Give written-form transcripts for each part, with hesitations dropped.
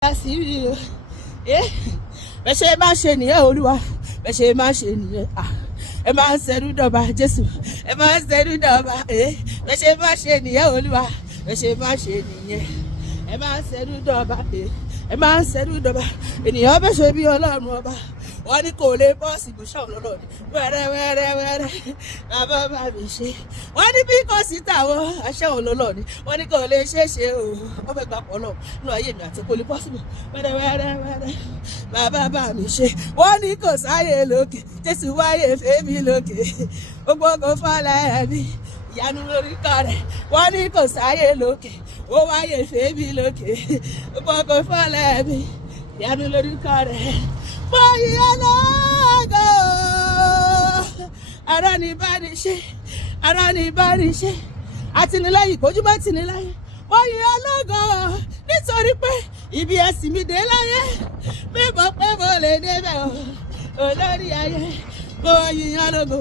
sí rí o bẹ́ẹ̀ ṣe máa ṣe nìyẹn olúwa bẹ́ẹ̀ ṣe máa ṣe nìyẹn ẹ máa ń ṣẹrú dọ̀ba jésù ẹ máa ń ṣẹrú dọ̀ba bẹ́ẹ̀ ṣe máa ṣe nìyẹn olúwa bẹ́ẹ̀ ṣe máa ṣe nìyẹn ẹ máa ń ṣẹrú dọ̀ba ẹ máa ń ṣẹrú dọ̀ba ènìyàn bẹ́ẹ̀ ṣe bí ọlọ́run ọba wọ́n ní kò lè bọ́ọ̀sì gbòṣà ọlọ́rọ̀ ni wẹ́rẹ́wẹ́rẹ́wẹ́rẹ́ bàbá bá mi ṣe wọ́n ní bí kò sí tàwọn aṣẹ́ ọlọ́rọ̀ ni wọ́n ní kò lè ṣeé ṣe o wọ́n fẹ́ gbà pọ̀ lọ nínú ayé mi àti kò lè bọ́ọ̀sì bò wẹ́rẹ́wẹ́rẹ́wẹ́rẹ́ bàbá bá mi ṣe wọ́n ní kò sáyé lókè jésù wáyé fèmí lókè gbogbo kò fọ́lẹ̀ mi ìyanu lórí kọ́ rẹ̀ wọ́n ní kò sáyé lókè ó wáyé fèmí lókè gbogbo kò fọ́lẹ̀ mi ìyanu lórí kọ́ rẹ̀. Boyi alága ara ní bá ní ṣe ara ní bá ní ṣe àtìlẹ́yìn kojú bá tìlẹ́yìn boyi alága nítorí pé ibi ẹ̀sìn mi dé láyé bíbọ̀ pé mo lè débẹ̀ olórí ayé boyi alága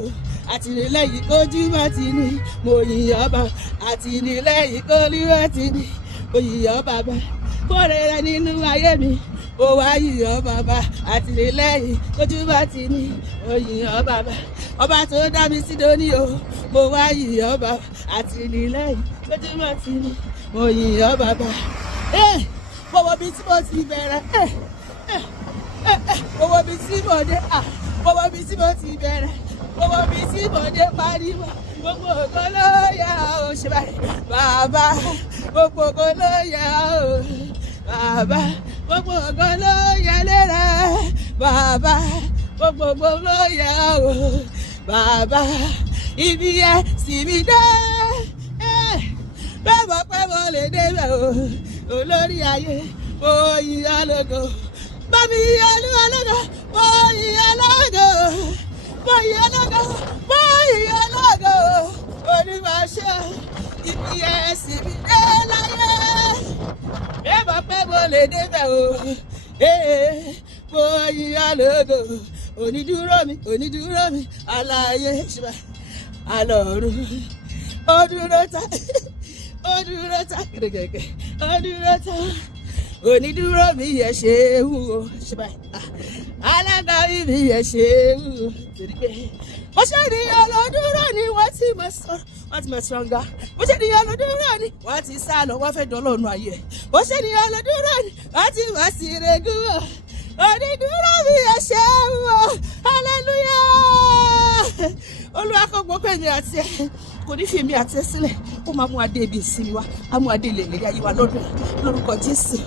àtìlẹ́yìn kojú bá ti ní mo yìnyín ọba àtìlẹ́yìn kojú bá ti ní mo yìnyín ọba bẹ́ẹ̀ kórè rẹ nínú ayé mi ó wá yìnyín bàbá àtìlẹ́yìn tójú bá ti ní òyìnbó bàbá ọba tó dá mi sí dóní o mo wá yìnyín bàbá àtìlẹ́yìn tójú bá ti ní òyìnbó bàbá. Bọ̀wọ̀ bí tí mo ti bẹ̀rẹ̀ bọ̀wọ̀ bí tí mo dé bọ̀wọ̀ bí tí mo ti bẹ̀rẹ̀ bọ̀wọ̀ bí tí mo dé pariwo gbogbo ògo ló yẹ ó ṣe báyìí bàbá gbogbo ògo ló yẹ ó bàbá gbogbo ògo ló yẹ lérè bàbá gbogbo ògo ló yẹ o bàbá ibi ẹ sì mi dé bẹ́ẹ̀ mọ̀ pé mo lè débẹ̀ o olórí ayé mo yìn ọ́ lógo bá mi yìn Olúwa lógo mo yìn ọ́ lógo mo yìn ọ́ lógo mo yìn ọ́ lógo onímọ̀ọ́ṣẹ́ ibi ẹ sì mi dé láyé bẹ́ẹ̀ mọ̀ pé mo lè débẹ̀ o mo yìn ọ́ lógo onídúró mi aláyé ṣùgbọ́n alọ́run ó dúró ta gẹ́gẹ́ ó dúró ta onídúró mi yẹ ṣe é wú o ṣùgbọ́n alága mi yẹ ṣe é wú o torí pé bó ṣe ní ọlọ́dúró ni wọ́n ti mọ̀ sọ̀rọ̀ wọ́n ti mọ̀ sọ̀ǹgà bó ṣe ní ọlọ́dúró ni wọ́n ti sá lọ wọ́n fẹ́ dọ́lọ́nu ayé bó ṣe ní ọlọ́dúró ni wọ́n ti mọ̀ sí regún o onídúró mi yẹ ṣe é wú o hallelujah olúwa kò gbọ́ pé mi àti ẹ kò ní fi mi àti ẹ sílẹ̀ ó máa mú adé ibi ìsinmi wa á mú adé ilẹ̀ ìlérí ayé wa lọ́dún lórúkọ Jésù